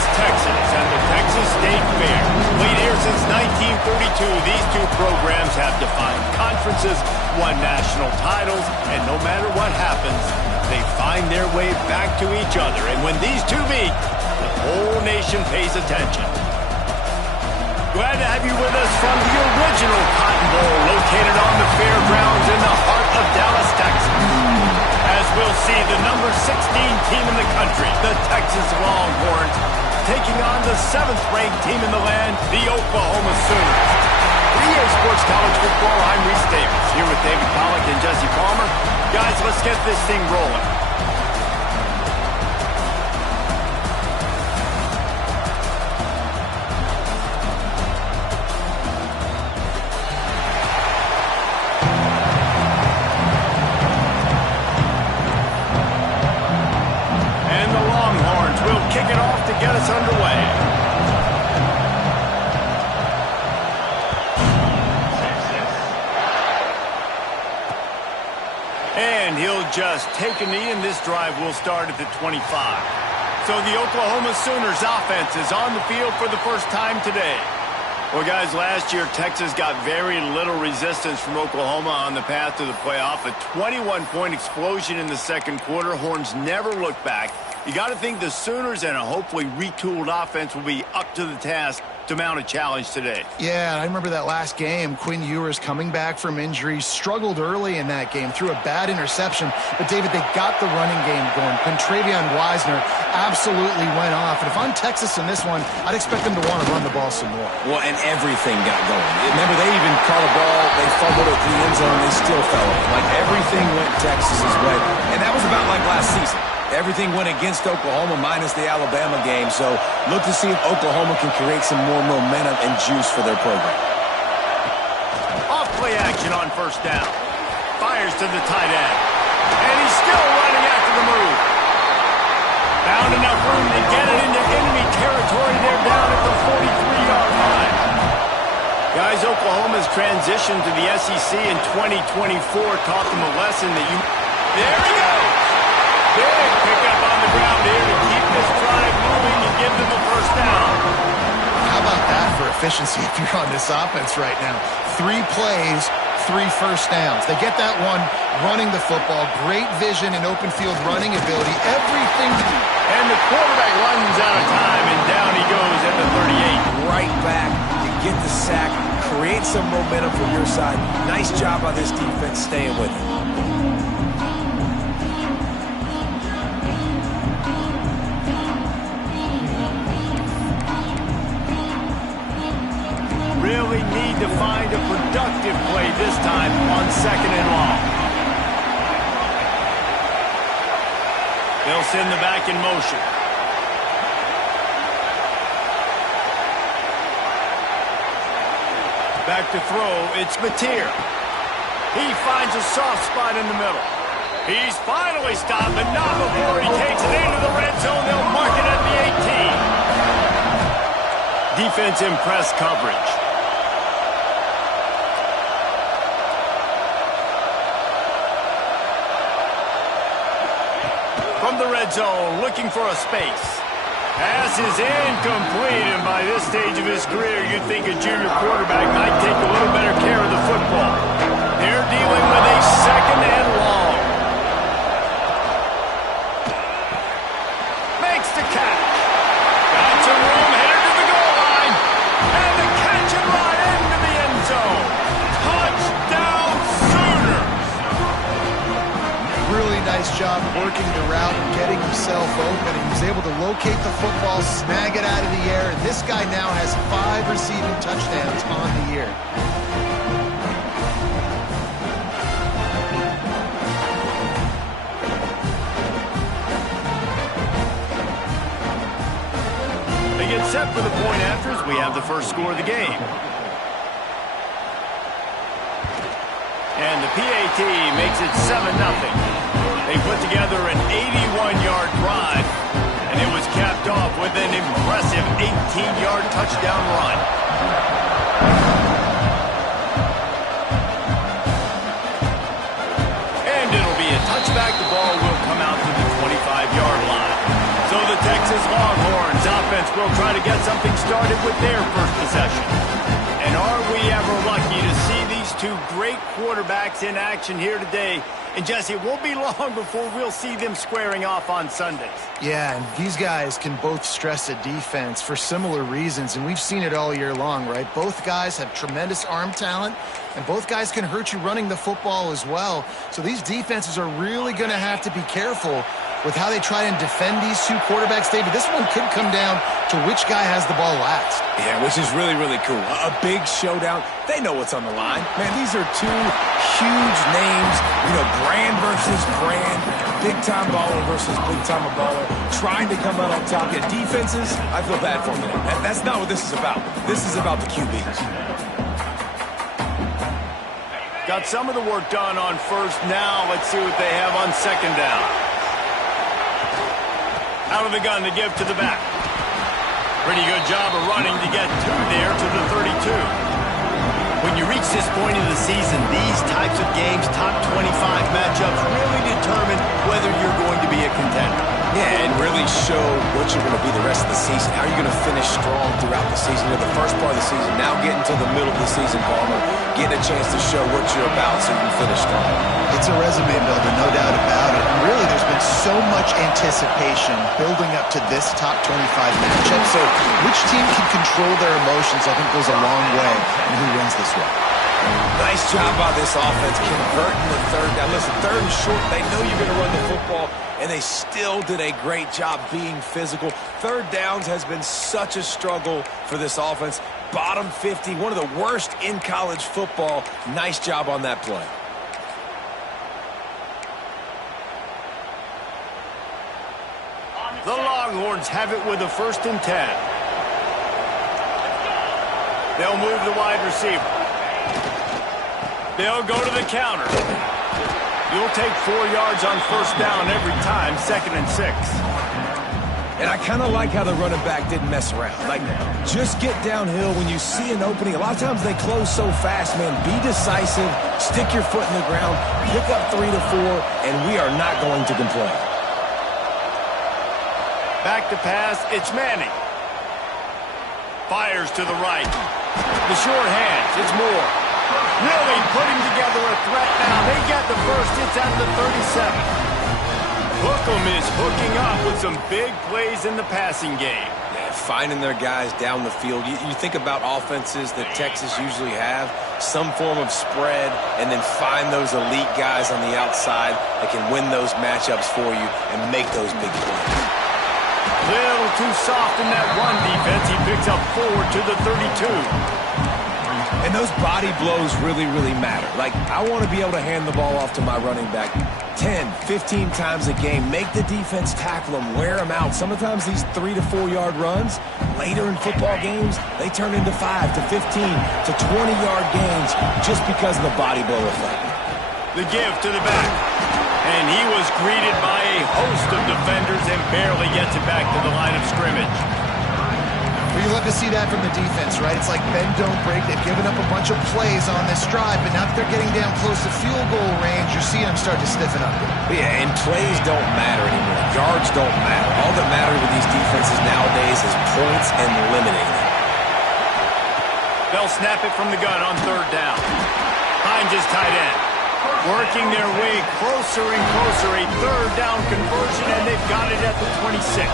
Dallas, Texas, and the Texas State Fair. Played here since 1942, these two programs have defined conferences, won national titles, and no matter what happens, they find their way back to each other. And when these two meet, the whole nation pays attention. Glad to have you with us from the original Cotton Bowl, located on the fairgrounds in the heart of Dallas, Texas. As we'll see, the number 16 team in the country, the Texas Longhorns, taking on the 7th-ranked team in the land, the Oklahoma Sooners. For EA Sports College Football, I'm Reese Davis, here with David Pollack and Jesse Palmer. Guys, let's get this thing rolling. Get us underway. And he'll just take a knee, and this drive will start at the 25. So the Oklahoma Sooners offense is on the field for the first time today. Well, guys, last year Texas got very little resistance from Oklahoma on the path to the playoff. A 21-point explosion in the second quarter. Horns never looked back. You got to think the Sooners and a hopefully retooled offense will be up to the task to mount a challenge today. Yeah, I remember that last game. Quinn Ewers coming back from injury, struggled early in that game, threw a bad interception. But, David, they got the running game going. Quintravion Wisener absolutely went off. And if I'm Texas in this one, I'd expect them to want to run the ball some more. Well, and everything got going. Remember, they even caught a ball, they fumbled it in the end zone, they still fell on it. Like, everything went Texas's way. And that was about like last season. Everything went against Oklahoma minus the Alabama game, so look to see if Oklahoma can create some more momentum and juice for their program. Off play action on first down. Fires to the tight end. And he's still running after the move. Found enough room to get it into enemy territory. They're down at the 43-yard line. Guys, Oklahoma's transition to the SEC in 2024 taught them a lesson that you... There he goes! Big pickup on the ground here to keep this drive moving and give them a first down. How about that for efficiency if you're on this offense right now? 3 plays, 3 first downs. They get that one running the football, great vision and open field running ability, everything to do. And the quarterback runs out of time, and down he goes at the 38. Right back, you get the sack, create some momentum from your side. Nice job by this defense staying with it. Really need to find a productive play this time on 2nd and long. They'll send the back in motion. Back to throw, it's Mateer. He finds a soft spot in the middle. He's finally stopped, but not before he takes it into the red zone. They'll mark it at the 18. Defense in press coverage. From the red zone, looking for a space. Pass is incomplete, and by this stage of his career, you'd think a junior quarterback might take a little better care of the football. They're dealing with a 2nd and long. Makes the catch. Got some room, headed to the goal line. And the catch and run into the end zone. Touchdown, Sooners! Really nice job working the route and getting himself open. He was able to locate the football, snag it out of the air, and this guy now has 5 receiving touchdowns on the year. They get set for the point after as we have the first score of the game. And the PAT makes it 7-0. They put together an 81-yard drive, and it was capped off with an impressive 18-yard touchdown run. And it'll be a touchback. The ball will come out to the 25-yard line. So the Texas Longhorns offense will try to get something started with their first possession. And are we ever lucky to see these two great quarterbacks in action here today? And Jesse, it won't be long before we'll see them squaring off on Sundays. Yeah, and these guys can both stress a defense for similar reasons, and we've seen it all year long, right? Both guys have tremendous arm talent, and both guys can hurt you running the football as well. So these defenses are really going to have to be careful with how they try and defend these two quarterbacks, David. This one could come down to which guy has the ball last. Yeah, which is really, really cool. A big showdown. They know what's on the line. Man, these are two huge names. You know, brand versus brand. Big-time baller versus big-time baller. Trying to come out on top. Yeah, defenses, I feel bad for them. That's not what this is about. This is about the QBs. Got some of the work done on first. Now let's see what they have on second down. Out of the gun to give to the back. Pretty good job of running to get two there to the 32. When you reach this point in the season, these types of games, top 25 matchups, really determine whether you're going to be a contender. Yeah, and really show what you're going to be the rest of the season. How are you going to finish strong throughout the season? You know, the first part of the season, now getting to the middle of the season, Palmer, getting a chance to show what you're about so you can finish strong. It's a resume builder, no doubt about it. And really, there's been so much anticipation building up to this top 25 matchup. So which team can control their emotions, I think, goes a long way in who wins this one. Nice job by this offense converting the third down. Listen, third and short, they know you're going to run the football, and they still did a great job being physical. Third downs has been such a struggle for this offense. Bottom 50, one of the worst in college football. Nice job on that play. The Longhorns have it with a 1st and 10. They'll move the wide receiver. They'll go to the counter. You'll take 4 yards on first down every time, 2nd and 6. And I kind of like how the running back didn't mess around. Like, just get downhill when you see an opening. A lot of times they close so fast, man. Be decisive, stick your foot in the ground, pick up 3 to 4, and we are not going to complain. Back to pass, it's Manning. Fires to the right. The short hands, it's Moore. Really putting together a threat now. They get the first. It's at the 37. Hookem is hooking up with some big plays in the passing game. Yeah, finding their guys down the field. You think about offenses that Texas usually have, some form of spread, and then find those elite guys on the outside that can win those matchups for you and make those big plays. Little too soft in that run defense. He picks up 4 to the 32. And those body blows really, really matter. Like, I want to be able to hand the ball off to my running back 10, 15 times a game. Make the defense tackle them, wear them out. Sometimes these 3 to 4 yard runs, later in football games, they turn into 5 to 15 to 20 yard gains just because of the body blow effect. The give to the back. And he was greeted by a host of defenders and barely gets it back to the line of scrimmage. Well, you love to see that from the defense, right? It's like bend, don't break. They've given up a bunch of plays on this drive, but now that they're getting down close to field goal range, you're seeing them start to stiffen up. Yeah, and plays don't matter anymore. Yards don't matter. All that matters with these defenses nowadays is points and limiting them. They'll snap it from the gun on 3rd down. Hines is tight end. Working their way closer and closer. A 3rd down conversion, and they've got it at the 26.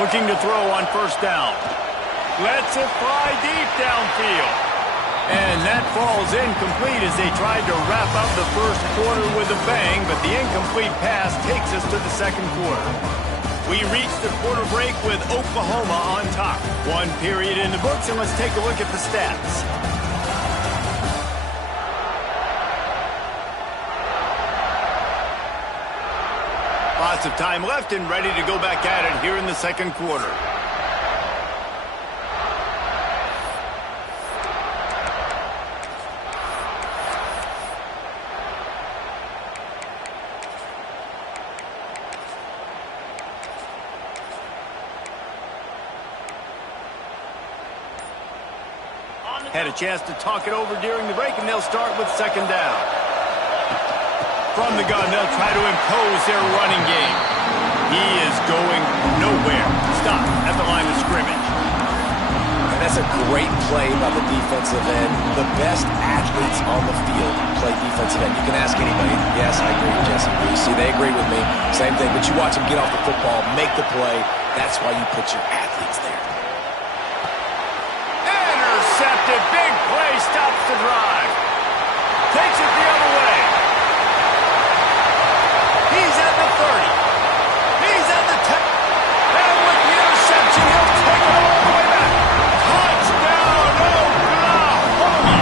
Looking to throw on 1st down. Lets it fly deep downfield. And that falls incomplete as they tried to wrap up the first quarter with a bang, but the incomplete pass takes us to the 2nd quarter. We reach the quarter break with Oklahoma on top. 1 period in the books, and let's take a look at the stats. Lots of time left and ready to go back at it here in the 2nd quarter. Had a chance to talk it over during the break, and they'll start with 2nd down. From the gun, they'll try to impose their running game. He is going nowhere. Stop at the line of scrimmage. And that's a great play by the defensive end. The best athletes on the field play defensive end. You can ask anybody. Yes, I agree with Jesse Reese. See, they agree with me. Same thing. But you watch them get off the football, make the play. That's why you put your athletes there. Intercepted. Big play. Stops the drive. Takes it the other way. He's at the 30. He's at the 10. And with the interception, he'll take it all the way back. Touchdown, Oklahoma!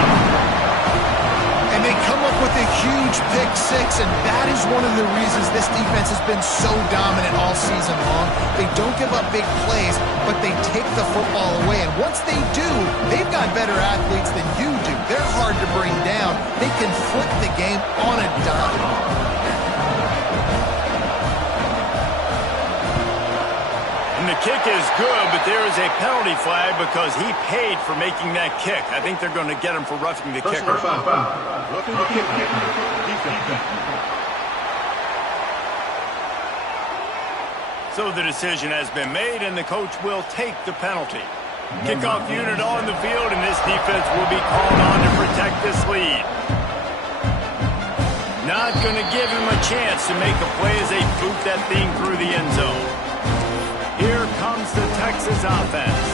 And they come up with a huge pick six, and that is one of the reasons this defense has been so dominant all season long. They don't give up big plays, but they take the football away. And once they do, they've got better athletes than you do. They're hard to bring down. They can flip the game on a dime. And the kick is good, but there is a penalty flag because he paid for making that kick. I think they're going to get him for roughing the kicker. So the decision has been made, and the coach will take the penalty. Kickoff unit on the field, and this defense will be called on to protect this lead. Not going to give him a chance to make a play as they boot that thing through the end zone. Here comes the Texas offense.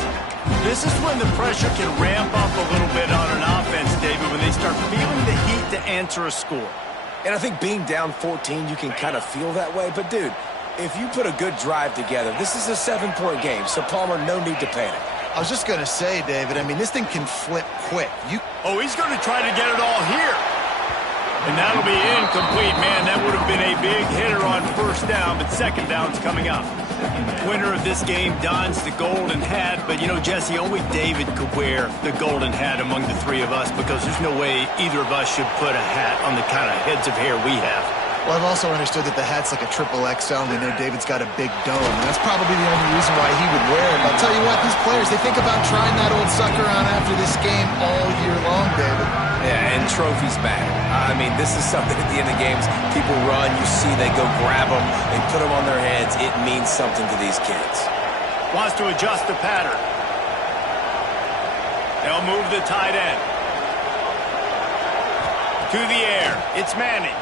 This is when the pressure can ramp up a little bit on an offense, David, when they start feeling the heat to answer a score. And I think being down 14, you can kind of feel that way. But, dude, if you put a good drive together, this is a 7-point game, so Palmer, no need to panic. I was just going to say, David, I mean, this thing can flip quick. Oh, he's going to try to get it all here. And that'll be incomplete. Man, that would have been a big hitter on first down, but second down's coming up. Winner of this game dons the golden hat, but, you know, Jesse, only David could wear the golden hat among the three of us because there's no way either of us should put a hat on the kind of heads of hair we have. Well, I've also understood that the hat's like a XXL, and they know David's got a big dome, and that's probably the only reason why he would wear it. But I'll tell you what, these players, they think about trying that old sucker on after this game all year long, David. Yeah, and trophies matter. I mean, this is something at the end of games. People run, you see, they go grab them, they put them on their heads. It means something to these kids. Wants to adjust the pattern. They'll move the tight end. To the air. It's Manning.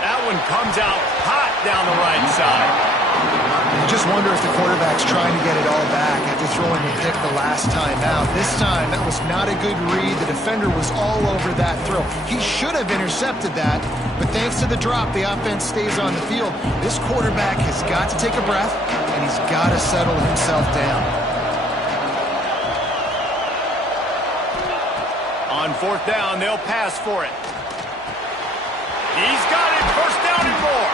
That one comes out hot down the right side. You just wonder if the quarterback's trying to get it all back after throwing the pick the last time out. This time, that was not a good read. The defender was all over that throw. He should have intercepted that, but thanks to the drop, the offense stays on the field. This quarterback has got to take a breath, and he's got to settle himself down. On fourth down, they'll pass for it. He's got it. First down and more.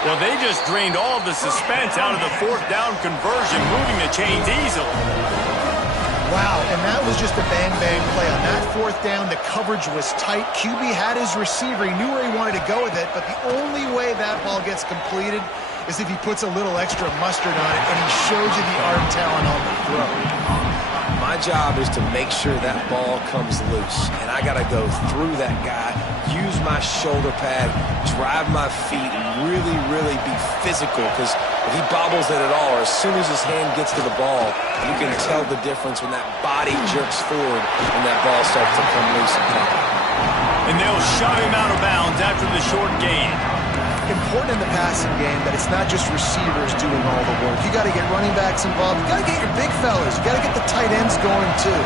Well, they just drained all of the suspense out of the fourth down conversion, moving the chains easily. Wow, and that was just a bang-bang play. On that fourth down, the coverage was tight. QB had his receiver. He knew where he wanted to go with it, but the only way that ball gets completed is if he puts a little extra mustard on it, and he shows you the arm talent on the throw. My job is to make sure that ball comes loose, and I got to go through that guy, use my shoulder pad, drive my feet, and really, really be physical, because if he bobbles it at all, or as soon as his hand gets to the ball, you can tell the difference when that body jerks forward and that ball starts to come loose and come. And they'll shove him out of bounds after the short gain. Important in the passing game that it's not just receivers doing all the work. You got to get running backs involved. You got to get your big fellas. You got to get the tight ends going too.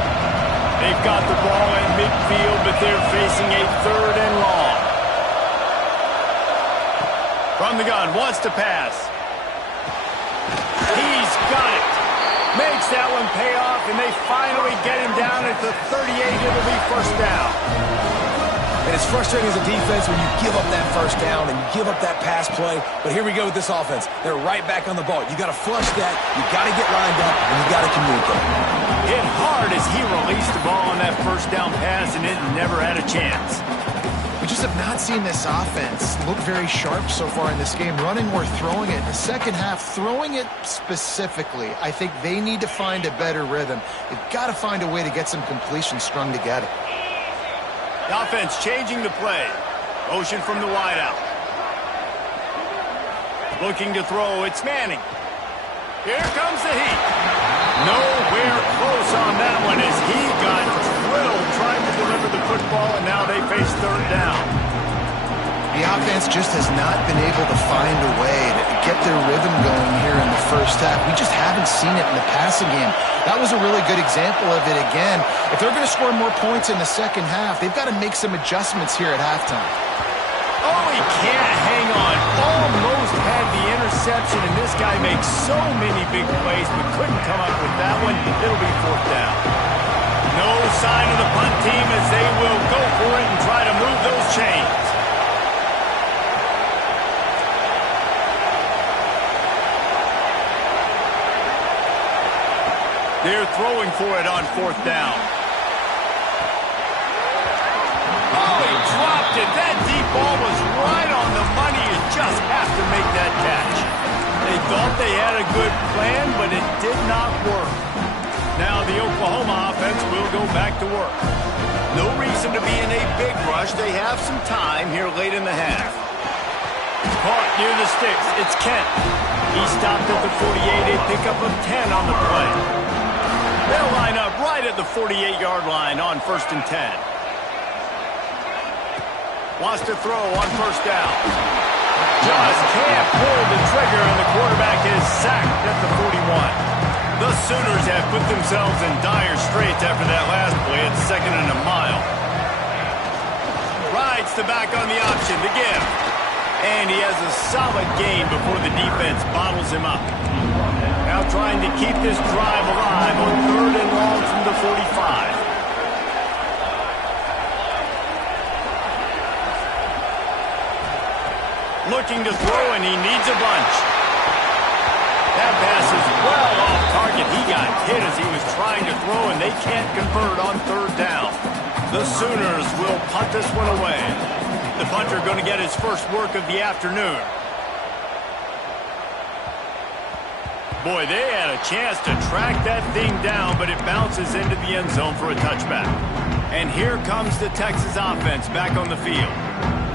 They've got the ball at midfield, but they're facing a third and long. From the gun, wants to pass. He's got it. Makes that one pay off, and they finally get him down at the 38. It'll be first down. And it's frustrating as a defense when you give up that first down and you give up that pass play. But here we go with this offense. They're right back on the ball. You got to flush that. You got to get lined up, and you got to communicate. Hit hard as he released the ball on that first down pass, and it never had a chance. We just have not seen this offense look very sharp so far in this game, running or throwing it. In the second half, throwing it specifically, I think they need to find a better rhythm. They've got to find a way to get some completions strung together. The offense changing the play. Motion from the wideout. Looking to throw, it's Manning. Here comes the heat. Nowhere close on that one as he got drilled trying to deliver the football, and now they face third down. The offense just has not been able to find a way to get their rhythm going here in the first half. We just haven't seen it in the passing game. That was a really good example of it again. If they're going to score more points in the second half, they've got to make some adjustments here at halftime. Oh, he can't hang on. Almost had the interception, and this guy makes so many big plays, but couldn't come up with that one. It'll be fourth down. No sign of the punt team as they will go for it and try to move those chains. They're throwing for it on fourth down. Oh, he dropped it. That deep ball was right on the money. You just have to make that catch. They thought they had a good plan, but it did not work. Now the Oklahoma offense will go back to work. No reason to be in a big rush. They have some time here late in the half. Caught near the sticks. It's Kent. He stopped at the 48, a pickup of 10 on the play. They'll line up right at the 48-yard line on 1st and 10. Wants to throw on first down. Just can't pull the trigger, and the quarterback is sacked at the 41. The Sooners have put themselves in dire straits after that last play at 2nd and a mile. Rides the back on the option to give. And he has a solid gain before the defense bottles him up. Now trying to keep this drive alive on 3rd and long from the 45. Looking to throw, and he needs a bunch. That pass is well off target. He got hit as he was trying to throw, and they can't convert on 3rd down. The Sooners will punt this one away. The punter going to get his first work of the afternoon. Boy, they had a chance to track that thing down, but it bounces into the end zone for a touchback. And here comes the Texas offense back on the field.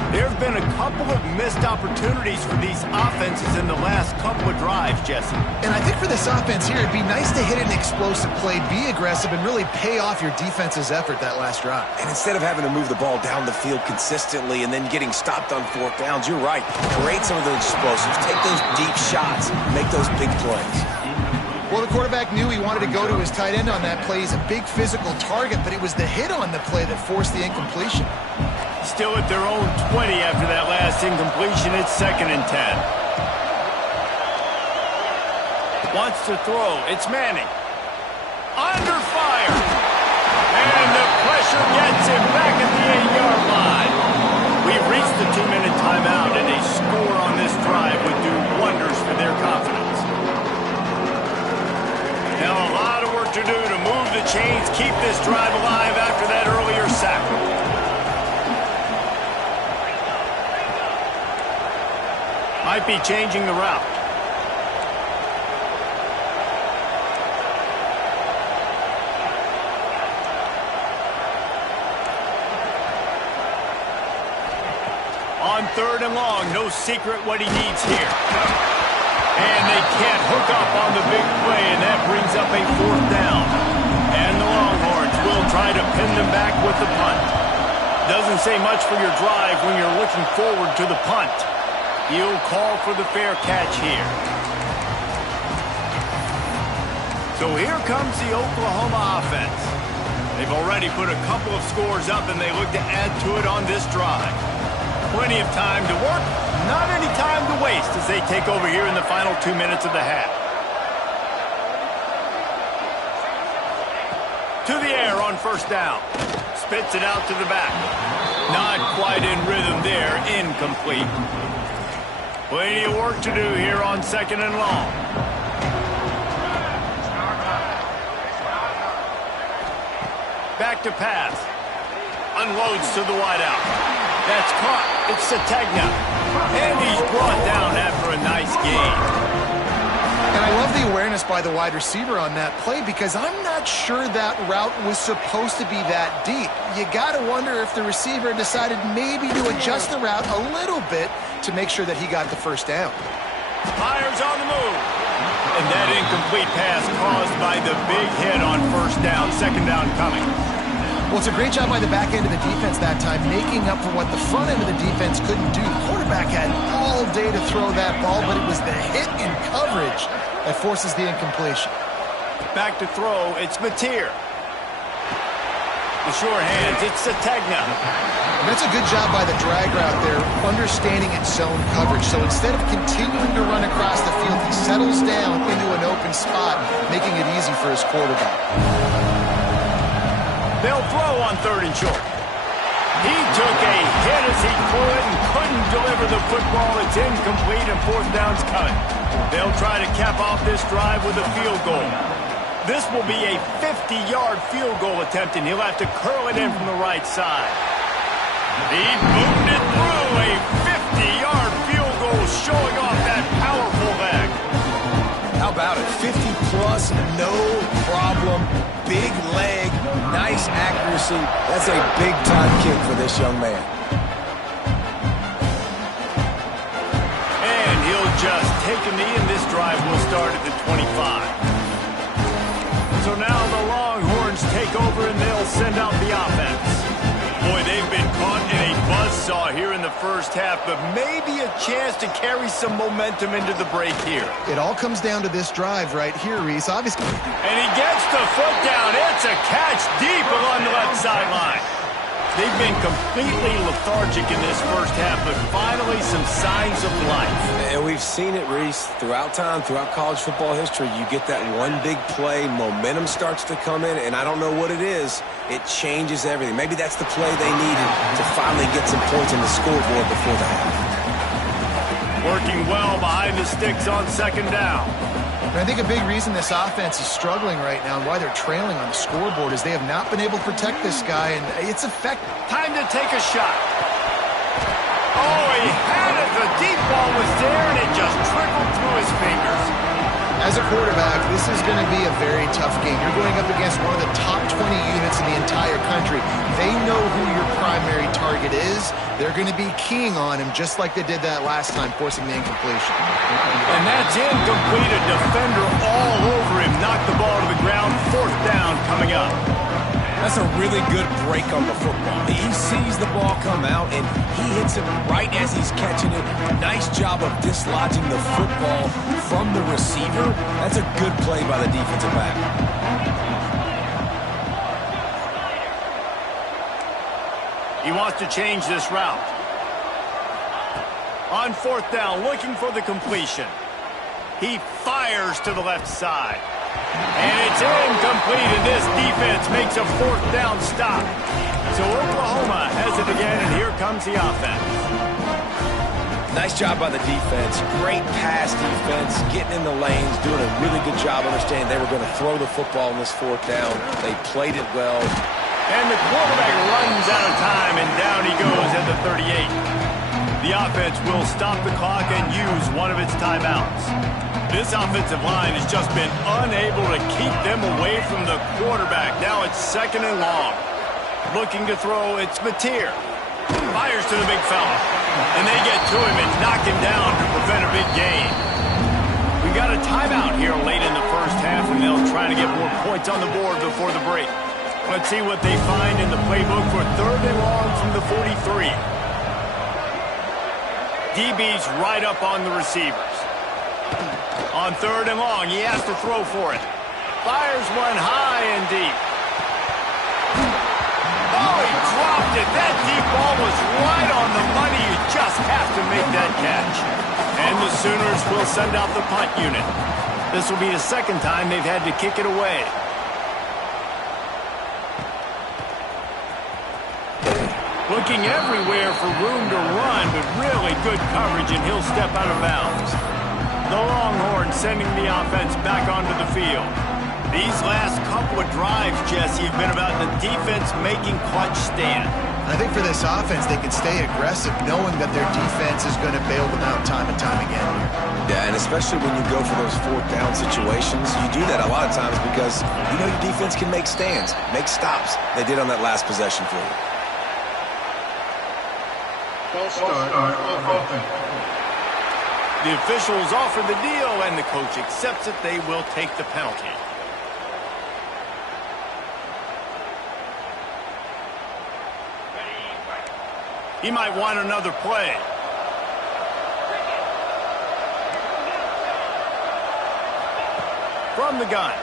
There have been a couple of missed opportunities for these offenses in the last couple of drives, Jesse. And I think for this offense here, it'd be nice to hit an explosive play, be aggressive, and really pay off your defense's effort that last drive. And instead of having to move the ball down the field consistently and then getting stopped on 4th downs, you're right. Create some of those explosives. Take those deep shots. Make those big plays. Well, the quarterback knew he wanted to go to his tight end on that play. He's a big physical target, but it was the hit on the play that forced the incompletion. Still at their own 20 after that last incompletion. It's 2nd and 10. Wants to throw. It's Manning. Under fire. And the pressure gets him back at the 8-yard line. We've reached the 2-minute timeout, and a score on this drive would do wonders for their confidence. Now a lot of work to do to move the chains, keep this drive alive after that earlier sack. Might be changing the route. On 3rd and long, no secret what he needs here. And they can't hook up on the big play, and that brings up a 4th down. And the Longhorns will try to pin them back with the punt. Doesn't say much for your drive when you're looking forward to the punt. He'll call for the fair catch here. So here comes the Oklahoma offense. They've already put a couple of scores up, and they look to add to it on this drive. Plenty of time to work, not any time to waste as they take over here in the final 2 minutes of the half. To the air on first down. Spits it out to the back. Not quite in rhythm there, incomplete. Plenty of work to do here on 2nd and long. Back to pass. Unloads to the wideout. That's caught. It's Sategna. And he's brought down after a nice gain. And I love the awareness by the wide receiver on that play because I'm not sure that route was supposed to be that deep. You got to wonder if the receiver decided maybe to adjust the route a little bit to make sure that he got the first down. Fires on the move. And that incomplete pass caused by the big hit on first down. Second down coming. Well, it's a great job by the back end of the defense that time, making up for what the front end of the defense couldn't do. The quarterback had all day to throw that ball, but it was the hit in coverage that forces the incompletion. Back to throw, it's Mateer. The sure hands, it's Sategna. And that's a good job by the drag route there, understanding its zone coverage. So instead of continuing to run across the field, he settles down into an open spot, making it easy for his quarterback. They'll throw on third and short. He took a hit as he could and couldn't deliver the football. It's incomplete and fourth down's coming. They'll try to cap off this drive with a field goal. This will be a 50-yard field goal attempt, and he'll have to curl it in from the right side. He boomed it through. A 50-yard field goal showing off that powerful leg. How about it? 50-plus, no problem. Big leg, nice accuracy. That's a big-time kick for this young man. And he'll just take a knee, and this drive will start at the 25. So now the Longhorns take over, and they'll send out the offense. Boy, they've been caught in a buzzsaw here in the first half, but maybe a chance to carry some momentum into the break here. It all comes down to this drive right here, Reese. Obviously. And he gets the foot down. It's a catch deep along the left sideline. They've been completely lethargic in this first half, but finally some signs of life. And we've seen it, Reese, throughout time, throughout college football history. You get that one big play, momentum starts to come in, and I don't know what it is. It changes everything. Maybe that's the play they needed to finally get some points on the scoreboard before the half. Working well behind the sticks on second down. And I think a big reason this offense is struggling right now and why they're trailing on the scoreboard is they have not been able to protect this guy, and it's effective. Time to take a shot. Oh, he had it. The deep ball was there, and it just trickled through his fingers. As a quarterback, this is going to be a very tough game. You're going up against one of the top 20 units in the entire country. They know who your primary target is. They're going to be keying on him just like they did that last time, forcing the incompletion. And that's incomplete. A defender all over him. Knocked the ball to the ground. Fourth down coming up. That's a really good break on the football. He sees the ball come out, and he hits it right as he's catching it. Nice job of dislodging the football from the receiver. That's a good play by the defensive back. He wants to change this route. On fourth down, looking for the completion. He fires to the left side. And it's incomplete, and this defense makes a fourth down stop. So Oklahoma has it again, and here comes the offense. Nice job by the defense. Great pass defense, getting in the lanes, doing a really good job understanding they were going to throw the football in this fourth down. They played it well. And the quarterback runs out of time, and down he goes at the 38. The offense will stop the clock and use one of its timeouts. This offensive line has just been unable to keep them away from the quarterback. Now it's second and long. Looking to throw, it's Mateer. Fires to the big fella. And they get to him and knock him down to prevent a big gain. We got a timeout here late in the first half, and they'll try to get more points on the board before the break. Let's see what they find in the playbook for third and long from the 43. DB's right up on the receivers. On third and long, he has to throw for it. Fires one high and deep. Oh, he dropped it. That deep ball was right on the money. You just have to make that catch. And the Sooners will send out the punt unit. This will be the second time they've had to kick it away. Looking everywhere for room to run, but really good coverage, and he'll step out of bounds. The Longhorns sending the offense back onto the field. These last couple of drives, Jesse, have been about the defense making clutch stand. I think for this offense, they can stay aggressive knowing that their defense is going to bail them out time and time again here. Yeah, and especially when you go for those fourth down situations, you do that a lot of times because you know your defense can make stands, make stops. They did on that last possession for you. False start on offense. The officials offer the deal, and the coach accepts it. They will take the penalty. He might want another play. From the gun.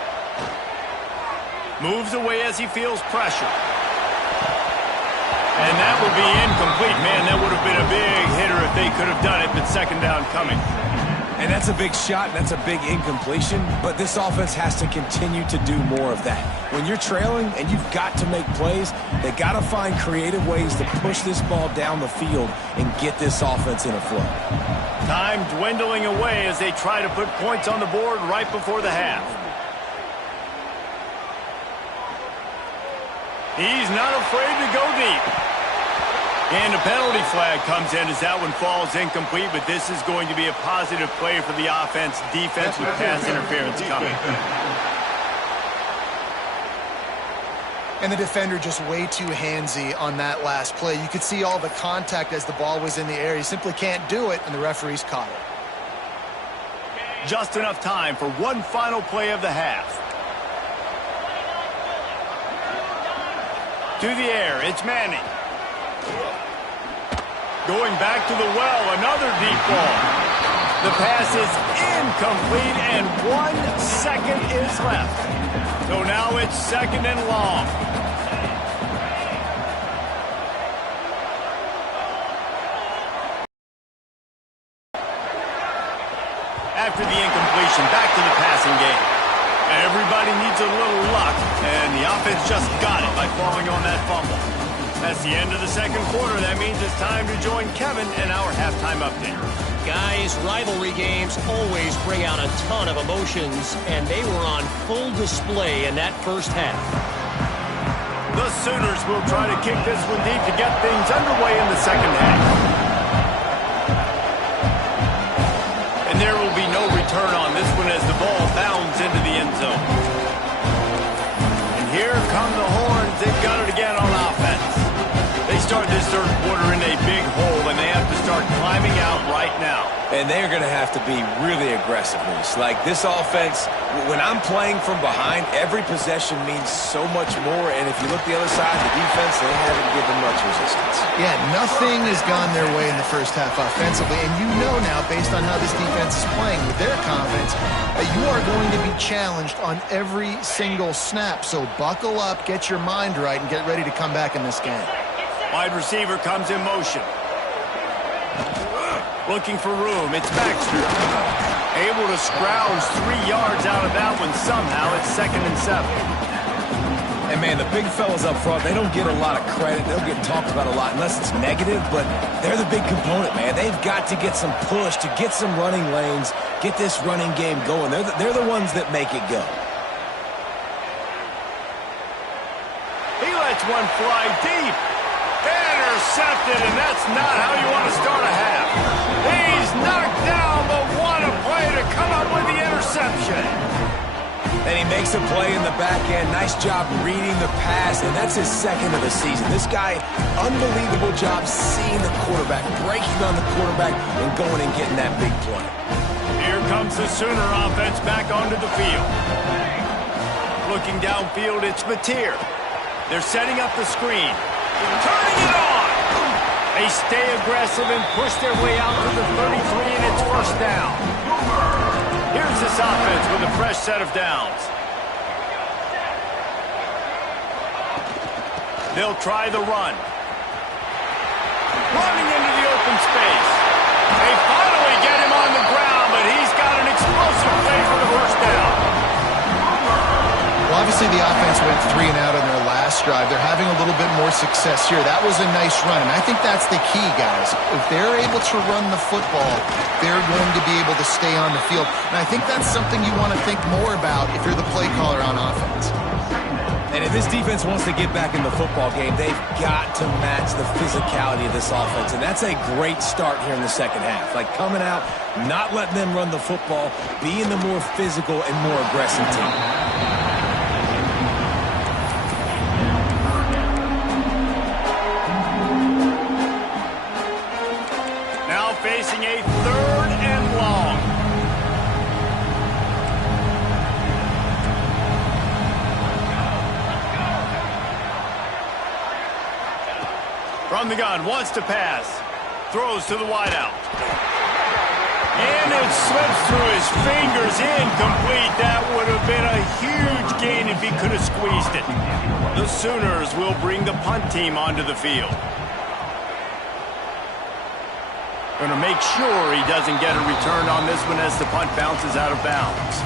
Moves away as he feels pressure. And that will be incomplete. Man, that would have been a big hitter if they could have done it, but second down coming. And that's a big shot, and that's a big incompletion, but this offense has to continue to do more of that. When you're trailing and you've got to make plays, they got to find creative ways to push this ball down the field and get this offense in a flow. Time dwindling away as they try to put points on the board right before the half. He's not afraid to go deep. And a penalty flag comes in as that one falls incomplete, but this is going to be a positive play for the offense. Defense with pass interference coming. And the defender just way too handsy on that last play. You could see all the contact as the ball was in the air. He simply can't do it, and the referee's caught it. Just enough time for one final play of the half. To the air, it's Manning. Going back to the well, another deep ball. The pass is incomplete, and 1 second is left. So now it's second and long. After the incompletion, back to the passing game. Everybody needs a little luck, and the offense just got it by falling on that fumble. That's the end of the second quarter. That means it's time to join Kevin in our halftime update. Guys, rivalry games always bring out a ton of emotions, and they were on full display in that first half. The Sooners will try to kick this one deep to get things underway in the second half. And there will be no return on this one as the ball bounds into the end zone. And here come the Horns. They've got it again on offense. They start this third quarter in a big hole, and they have to start climbing out right now. And they're going to have to be really aggressive. Like this offense, when I'm playing from behind, every possession means so much more. And if you look the other side, the defense, they haven't given much resistance. Yeah, nothing has gone their way in the first half offensively. And you know now, based on how this defense is playing with their confidence, that you are going to be challenged on every single snap. So buckle up, get your mind right, and get ready to come back in this game. Wide receiver comes in motion. Looking for room. It's Baxter. Able to scrounge 3 yards out of that one somehow. It's 2nd and 7. And, man, the big fellas up front, they don't get a lot of credit. They don't get talked about a lot unless it's negative, but they're the big component, man. They've got to get some push, to get some running lanes, get this running game going. They're the ones that make it go. He lets one fly deep. Intercepted, and that's not how you want to start a half. He's knocked down, but what a play to come up with the interception. And he makes a play in the back end. Nice job reading the pass, and that's his second of the season. This guy, unbelievable job seeing the quarterback, breaking on the quarterback, and going and getting that big play. Here comes the Sooner offense back onto the field. Looking downfield, it's Mateer. They're setting up the screen. Turning it on. They stay aggressive and push their way out to the 33, and it's first down. Here's this offense with a fresh set of downs. They'll try the run. Running into the open space. They finally get him on the ground, but he's got an explosive play for the first down. Well, obviously the offense went 3 and out on their last drive. They're having a little bit more success here. That was a nice run, and I think that's the key, guys. If they're able to run the football, they're going to be able to stay on the field. And I think that's something you want to think more about if you're the play caller on offense. And if this defense wants to get back in the football game, they've got to match the physicality of this offense. And that's a great start here in the second half. Like coming out, not letting them run the football, being the more physical and more aggressive team. Facing a 3rd and long. From the gun, wants to pass. Throws to the wideout. And it slips through his fingers, incomplete. That would have been a huge gain if he could have squeezed it. The Sooners will bring the punt team onto the field. Going to make sure he doesn't get a return on this one as the punt bounces out of bounds.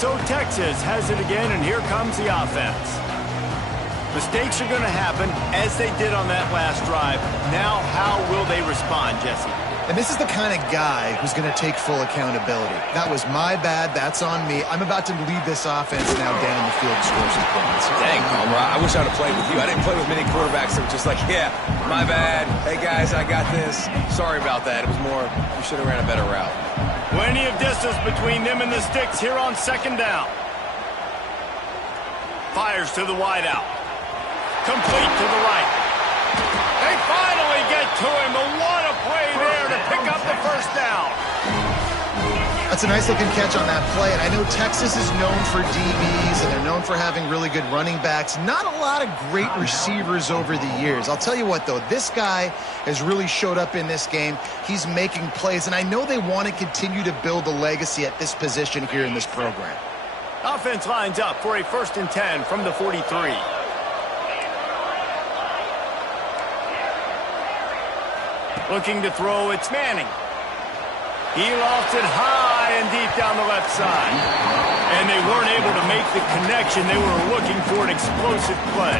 So Texas has it again, and here comes the offense. Mistakes are going to happen, as they did on that last drive. Now, how will they respond, Jesse? And this is the kind of guy who's going to take full accountability. That was my bad. That's on me. I'm about to lead this offense now down the field and score some points. Dang, Homer, I wish I'd have played with you. I didn't play with many quarterbacks that were just like, yeah, my bad. Hey, guys, I got this. Sorry about that. It was more, you should have ran a better route. Plenty of distance between them and the sticks here on second down. Fires to the wideout. Complete to the right. They finally get to him. What a play there to pick up the first down. That's a nice-looking catch on that play. And I know Texas is known for DBs, and they're known for having really good running backs. Not a lot of great receivers over the years. I'll tell you what, though. This guy has really showed up in this game. He's making plays, and I know they want to continue to build a legacy at this position here in this program. Offense lines up for a 1st and 10 from the 43. Looking to throw, it's Manning. He lofts it high and deep down the left side. And they weren't able to make the connection. They were looking for an explosive play.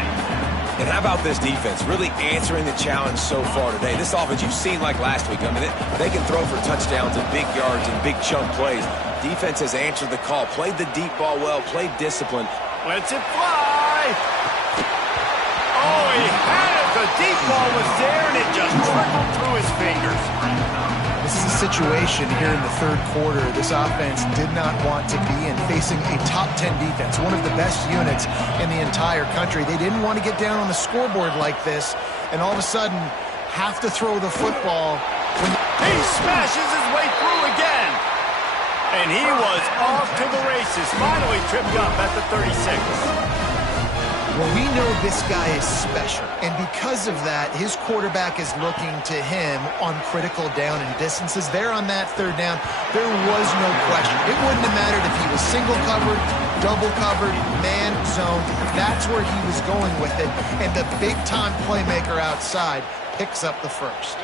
And how about this defense? Really answering the challenge so far today. This offense, you've seen like last week. I mean, they can throw for touchdowns and big yards and big chunk plays. Defense has answered the call, played the deep ball well, played discipline. Lets it fly. Oh, he had it. The deep ball was there, and it just trickled through his fingers. This is a situation here in the third quarter this offense did not want to be in, facing a top 10 defense, one of the best units in the entire country. They didn't want to get down on the scoreboard like this, and all of a sudden have to throw the football. He smashes his way through again. And he was off to the races, finally tripped up at the 36. Well, we know this guy is special, and because of that, his quarterback is looking to him on critical down and distances. There on that third down, there was no question. It wouldn't have mattered if he was single covered, double covered, man zoned. That's where he was going with it, and the big-time playmaker outside picks up the first.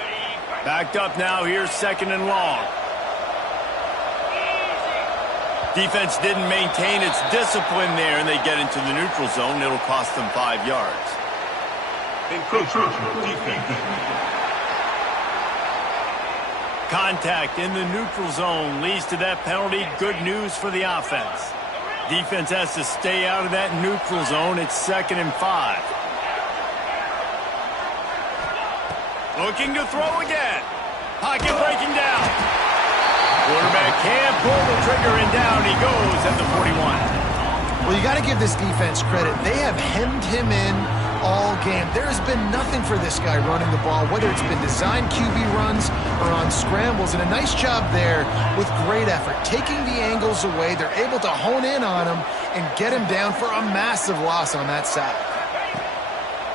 Backed up now, here's 2nd and long. Defense didn't maintain its discipline there, and they get into the neutral zone. It'll cost them 5 yards. Contact in the neutral zone leads to that penalty. Good news for the offense. Defense has to stay out of that neutral zone. It's 2nd and 5. Looking to throw again. Pocket breaking down. Quarterback can't pull the trigger, and down he goes at the 41. Well, you got to give this defense credit. They have hemmed him in all game. There has been nothing for this guy running the ball, whether it's been designed QB runs or on scrambles, and a nice job there with great effort. Taking the angles away, they're able to hone in on him and get him down for a massive loss on that side.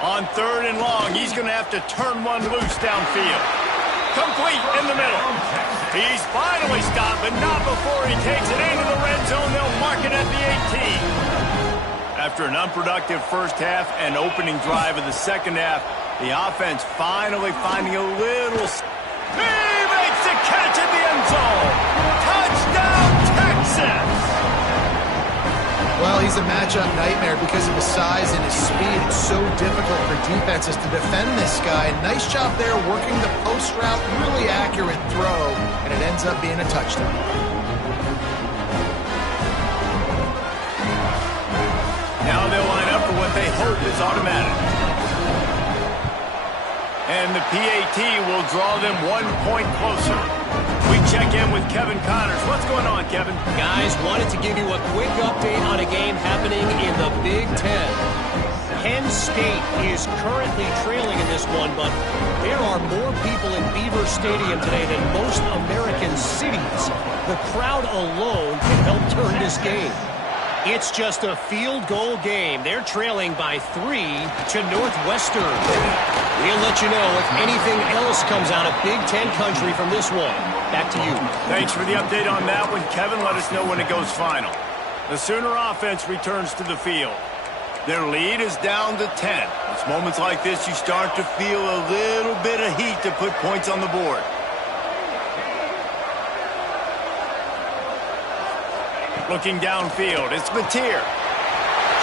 On 3rd and long, he's going to have to turn one loose downfield. Complete in the middle. He's finally stopped, but not before he takes it into the red zone. They'll mark it at the 18. After an unproductive first half and opening drive of the second half, the offense finally finding a little... He makes the catch at the end zone. Touchdown, Texas! Well, he's a matchup nightmare because of his size and his speed. It's so difficult for defenses to defend this guy. Nice job there working the post route, really accurate throw, and it ends up being a touchdown. Now they'll line up for what they hope is automatic. And the PAT will draw them 1 point closer. We check in with Kevin Connors. What's going on, Kevin? Guys, wanted to give you a quick update on a game happening in the Big Ten. Penn State is currently trailing in this one, but there are more people in Beaver Stadium today than most American cities. The crowd alone can help turn this game. It's just a field goal game. They're trailing by 3 to Northwestern. We'll let you know if anything else comes out of Big Ten country from this one. Back to you. Thanks for the update on that one, Kevin. Let us know when it goes final. The Sooner offense returns to the field. Their lead is down to 10. It's moments like this you start to feel a little bit of heat to put points on the board. Looking downfield, it's Mateer.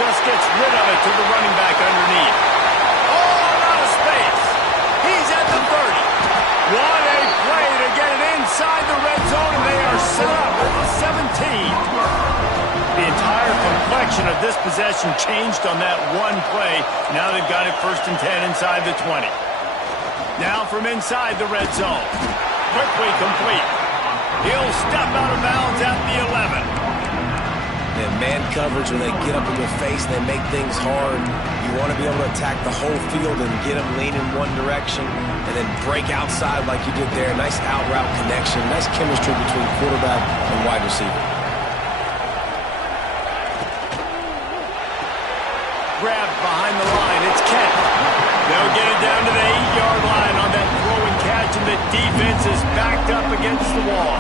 Just gets rid of it to the running back underneath. Oh, out of space. He's at the 30. What a play to get it inside the red zone, and they are set up at the 17. The entire complexion of this possession changed on that one play. Now they've got it 1st and 10 inside the 20. Now from inside the red zone. Quickly complete. He'll step out of bounds at the 11. And man coverage, when they get up in your face and they make things hard, you want to be able to attack the whole field and get them leaning one direction and then break outside like you did there. Nice out route connection, nice chemistry between quarterback and wide receiver. Grabbed behind the line, it's Kent. They'll get it down to the 8-yard line on that throw and catch, and the defense is backed up against the wall.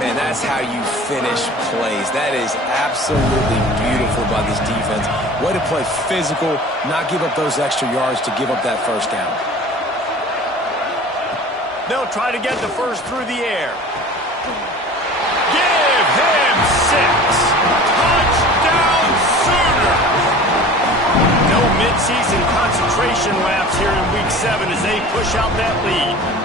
Man, that's how you finish plays. That is absolutely beautiful by this defense. Way to play physical, not give up those extra yards to give up that first down. They'll try to get the first through the air. Give him 6. Touchdown Sooner! No midseason concentration laps here in Week 7 as they push out that lead.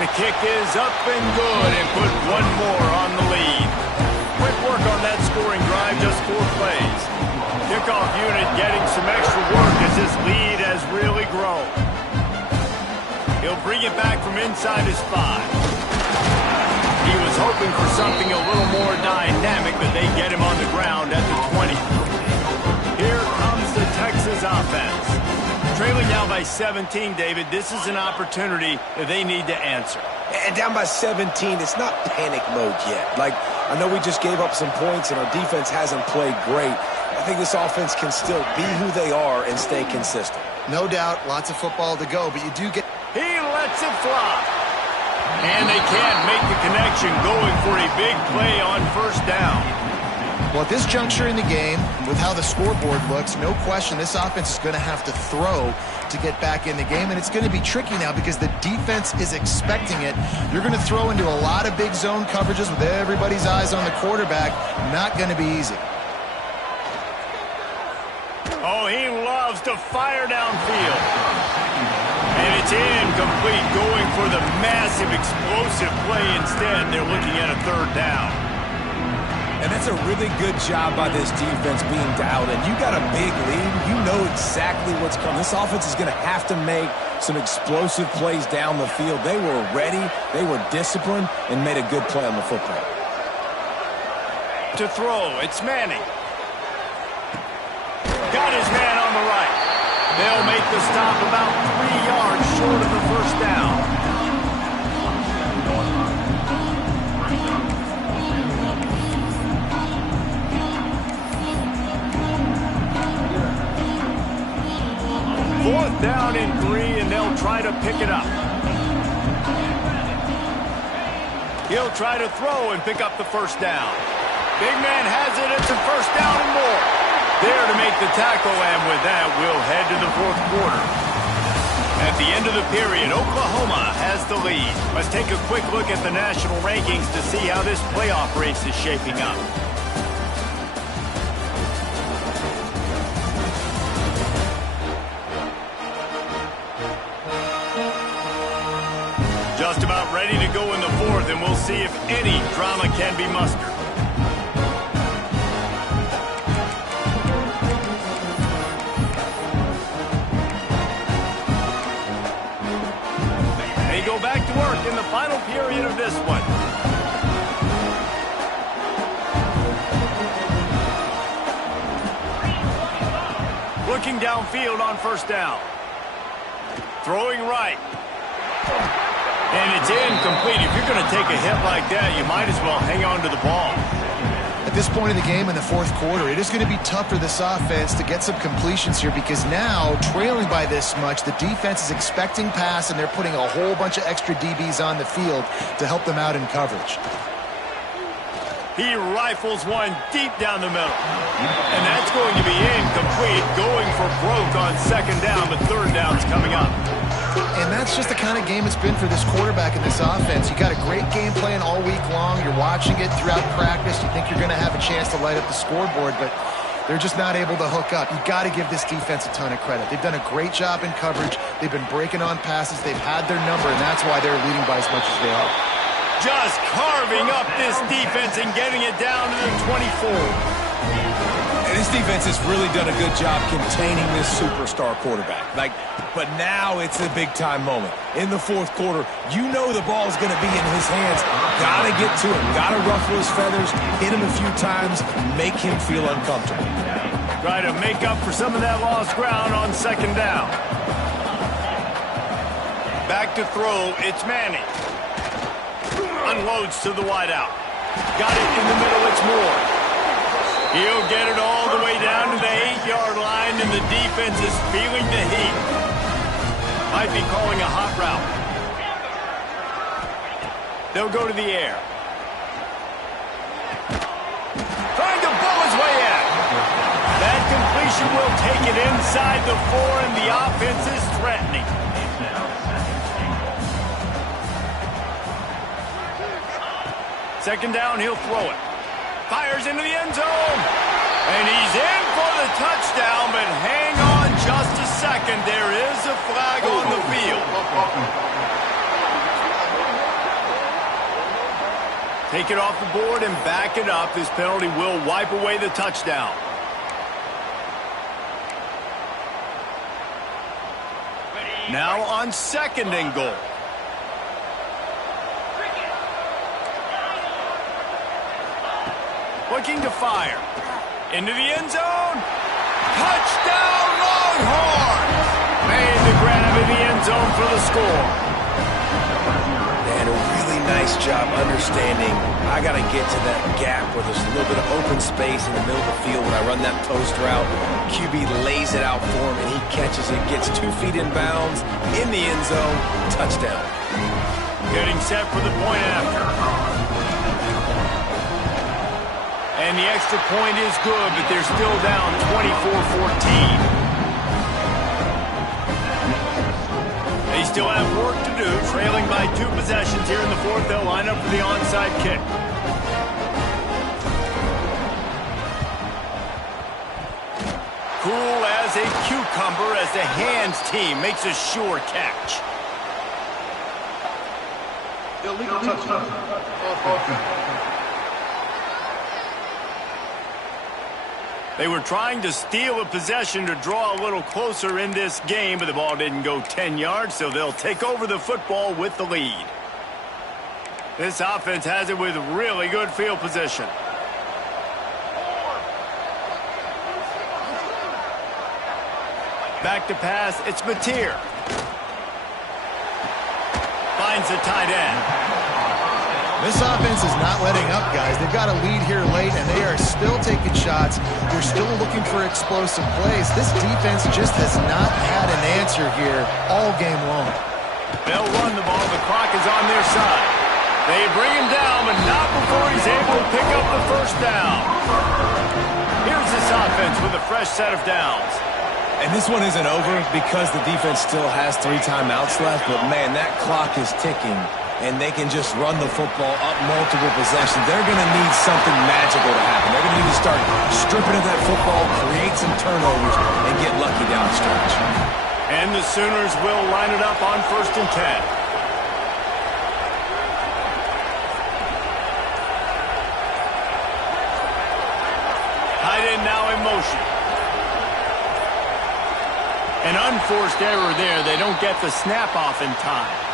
The kick is up and good and put one more on the lead. Quick work on that scoring drive, just 4 plays. Kickoff unit getting some extra work as his lead has really grown. He'll bring it back from inside his 5. He was hoping for something a little more dynamic, but they get him on the ground at the 20. Here comes the Texas offense. Trailing now by 17, David, this is an opportunity that they need to answer. And down by 17, it's not panic mode yet. Like, I know we just gave up some points and our defense hasn't played great. I think this offense can still be who they are and stay consistent. No doubt, lots of football to go, but you do get... He lets it fly. And they can't make the connection, going for a big play on 1st down. Well, at this juncture in the game, with how the scoreboard looks, no question this offense is going to have to throw to get back in the game, and it's going to be tricky now because the defense is expecting it. You're going to throw into a lot of big zone coverages with everybody's eyes on the quarterback. Not going to be easy. Oh, he loves to fire downfield. And it's incomplete, going for the massive explosive play instead. They're looking at a 3rd down. And that's a really good job by this defense being dialed in. You got a big lead. You know exactly what's coming. This offense is going to have to make some explosive plays down the field. They were ready, they were disciplined, and made a good play on the football. To throw, it's Manning. Got his man on the right. They'll make the stop about 3 yards short of the 1st down. Fourth down and 3, and they'll try to pick it up. He'll try to throw and pick up the 1st down. Big man has it. It's a 1st down and more. There to make the tackle, and with that, we'll head to the 4th quarter. At the end of the period, Oklahoma has the lead. Let's take a quick look at the national rankings to see how this playoff race is shaping up. Just about ready to go in the 4th, and we'll see if any drama can be mustered. They go back to work in the final period of this one. Looking downfield on 1st down. Throwing right. And it's incomplete. If you're going to take a hit like that, you might as well hang on to the ball. At this point of the game in the fourth quarter, it is going to be tough for this offense to get some completions here because now, trailing by this much, the defense is expecting pass and they're putting a whole bunch of extra DBs on the field to help them out in coverage. He rifles one deep down the middle. And that's going to be incomplete, going for broke on second down, but third down's coming up. And that's just the kind of game it's been for this quarterback in this offense. You got a great game plan all week long. You're watching it throughout practice. You think you're going to have a chance to light up the scoreboard, but they're just not able to hook up. You got to give this defense a ton of credit. They've done a great job in coverage. They've been breaking on passes. They've had their number, and that's why they're leading by as much as they are. Just carving up this defense and getting it down to the 24. And this defense has really done a good job containing this superstar quarterback. But now it's a big-time moment. In the fourth quarter, you know the ball's going to be in his hands. Got to get to him. Got to ruffle his feathers, hit him a few times, make him feel uncomfortable. Try to make up for some of that lost ground on second down. Back to throw, it's Manning. Unloads to the wideout. Got it in the middle, it's Moore. He'll get it all the way down to the 8-yard line, and the defense is feeling the heat. Might be calling a hot route. They'll go to the air. Trying to blow his way in. That completion will take it inside the 4, and the offense is threatening. Second down, he'll throw it. Fires into the end zone. And he's in for the touchdown, but hang on just a second. There is a flag on the field. Take it off the board and back it up. This penalty will wipe away the touchdown. Now on second and goal. Looking to fire. Into the end zone. Touchdown, Longhorns! Made the grab in the end zone for the score. And a really nice job understanding I got to get to that gap where there's a little bit of open space in the middle of the field when I run that post route. QB lays it out for him, and he catches it, gets 2 feet in bounds, in the end zone, touchdown. Getting set for the point after. And the extra point is good, but they're still down 24-14. They still have work to do, trailing by 2 possessions here in the fourth. They'll line up for the onside kick. Cool as a cucumber as the hands team makes a sure catch. Illegal touchdown. They were trying to steal a possession to draw a little closer in this game, but the ball didn't go 10 yards, so they'll take over the football with the lead. This offense has it with really good field position. Back to pass, it's Mateer. Finds the tight end. This offense is not letting up, guys. They've got a lead here late, and they are still taking shots. They're still looking for explosive plays. This defense just has not had an answer here all game long. They'll run the ball. The clock is on their side. They bring him down, but not before he's able to pick up the first down. Here's this offense with a fresh set of downs. And this one isn't over because the defense still has 3 timeouts left, but, man, that clock is ticking. And they can just run the football up multiple possessions. They're going to need something magical to happen. They're going to need to start stripping of that football, create some turnovers, and get lucky down the stretch. And the Sooners will line it up on 1st and 10. Tight end now in motion. An unforced error there. They don't get the snap off in time.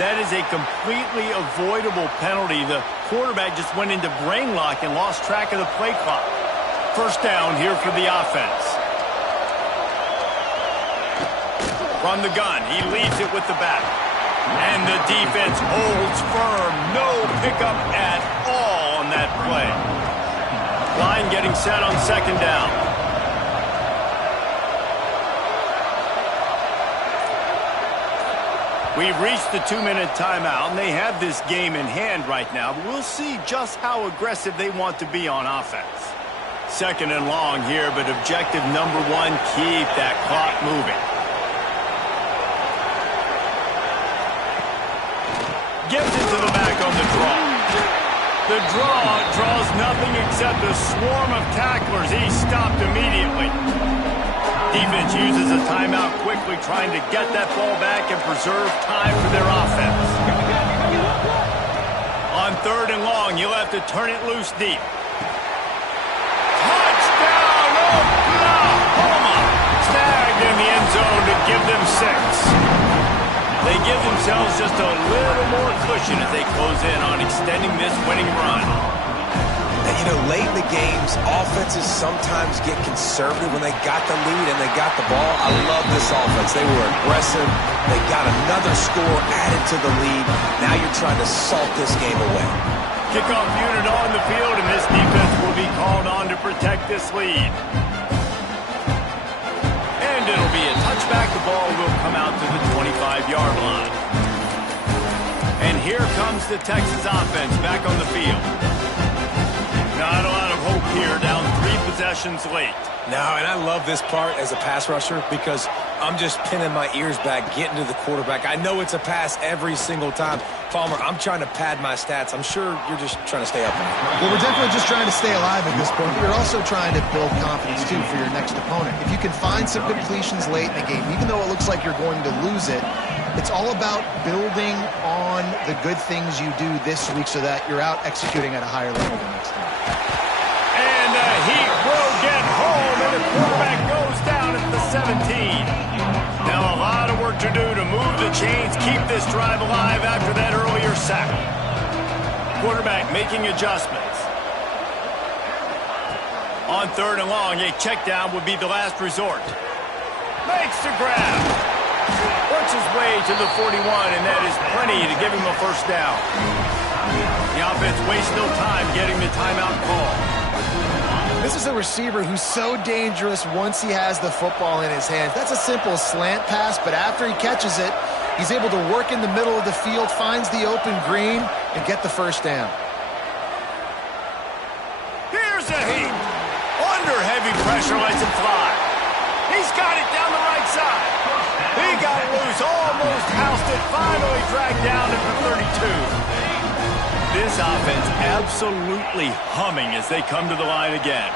That is a completely avoidable penalty. The quarterback just went into brain lock and lost track of the play clock. First down here for the offense. From the gun, he leaves it with the back. And the defense holds firm. No pickup at all on that play. Line getting set on second down. We've reached the 2-minute timeout, and they have this game in hand right now. But we'll see just how aggressive they want to be on offense. Second and long here, but objective number one, keep that clock moving. Gets it to the back on the draw. The draw draws nothing except a swarm of tacklers. He's stopped immediately. Defense uses a timeout quickly, trying to get that ball back and preserve time for their offense. On third and long, you'll have to turn it loose deep. Touchdown, Oklahoma! Snagged in the end zone to give them 6. They give themselves just a little more cushion as they close in on extending this winning run. And, you know, late in the games, offenses sometimes get conservative when they got the lead and they got the ball. I love this offense. They were aggressive. They got another score added to the lead. Now you're trying to salt this game away. Kickoff unit on the field, and this defense will be called on to protect this lead. And it'll be a touchback. The ball will come out to the 25-yard line. And here comes the Texas offense back on the field. Not a lot of hope here, down 3 possessions late. No, and I love this part as a pass rusher because I'm just pinning my ears back, getting to the quarterback. I know it's a pass every single time. Palmer, I'm trying to pad my stats. I'm sure you're just trying to stay up on it. Well, we're definitely just trying to stay alive at this point. You're also trying to build confidence, too, for your next opponent. If you can find some completions late in the game, even though it looks like you're going to lose it, it's all about building on the good things you do this week so that you're out executing at a higher level the next time. And he will get home, and the quarterback goes down at the 17. Now a lot of work to do to move the chains, keep this drive alive after that earlier sack. Quarterback making adjustments. On third and long, a check down would be the last resort. Makes the grab. Works his way to the 41, and that is plenty to give him a first down. The offense wastes no time getting the timeout call. This is a receiver who's so dangerous once he has the football in his hands. That's a simple slant pass, but after he catches it, he's able to work in the middle of the field, finds the open green, and get the first down. Here's a heat. Under heavy pressure, lets it fly. He's got it down the right side. He got it loose, almost housed it, finally dragged down at the 32. This offense absolutely humming as they come to the line again.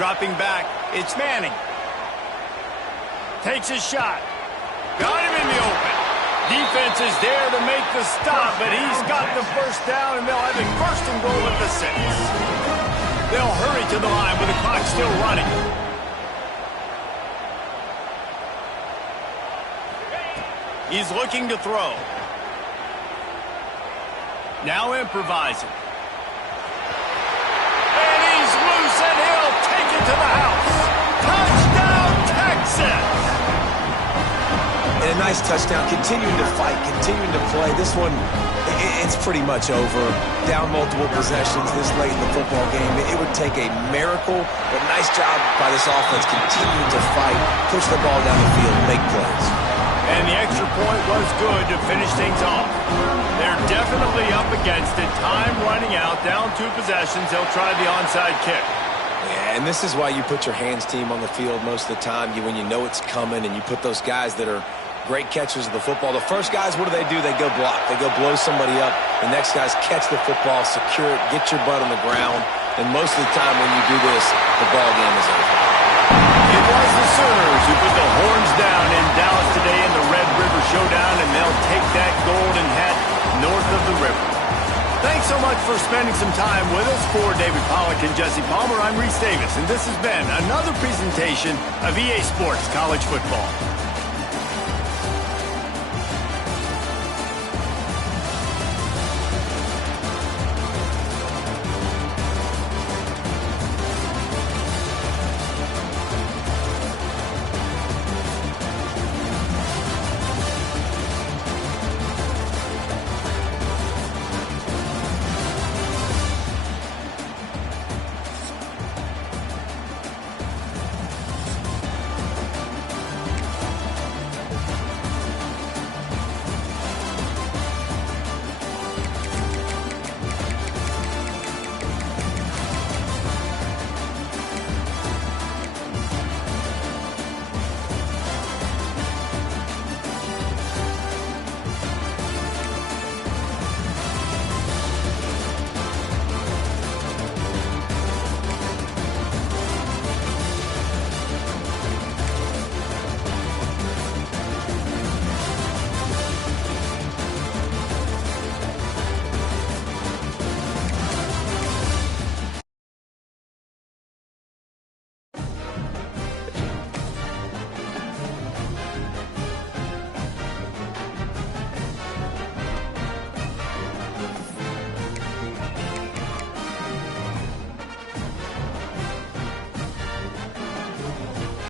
Dropping back, it's Manning. Takes his shot. Got him in the open. Defense is there to make the stop, but he's got the first down, and they'll have a first and goal at the 6. They'll hurry to the line with the clock still running. He's looking to throw. Now improvising. And he's loose, and he'll take it to the house. Touchdown, Texas! And a nice touchdown, continuing to fight, continuing to play. This one, it's pretty much over. Down multiple possessions this late in the football game. It would take a miracle, but nice job by this offense continuing to fight, push the ball down the field, make plays. And the extra point was good to finish things off. They're definitely up against it. Time running out, down 2 possessions. They'll try the onside kick. Yeah, and this is why you put your hands team on the field most of the time. When you know it's coming, and you put those guys that are great catchers of the football. The first guys, what do? They go block. They go blow somebody up. The next guys catch the football, secure it, get your butt on the ground. And most of the time when you do this, the ball game is over. It was the Sooners who put the horns down in Dallas today in the Red River Showdown, and they'll take that golden hat north of the river. Thanks so much for spending some time with us. For David Pollack and Jesse Palmer, I'm Reese Davis, and this has been another presentation of EA Sports College Football.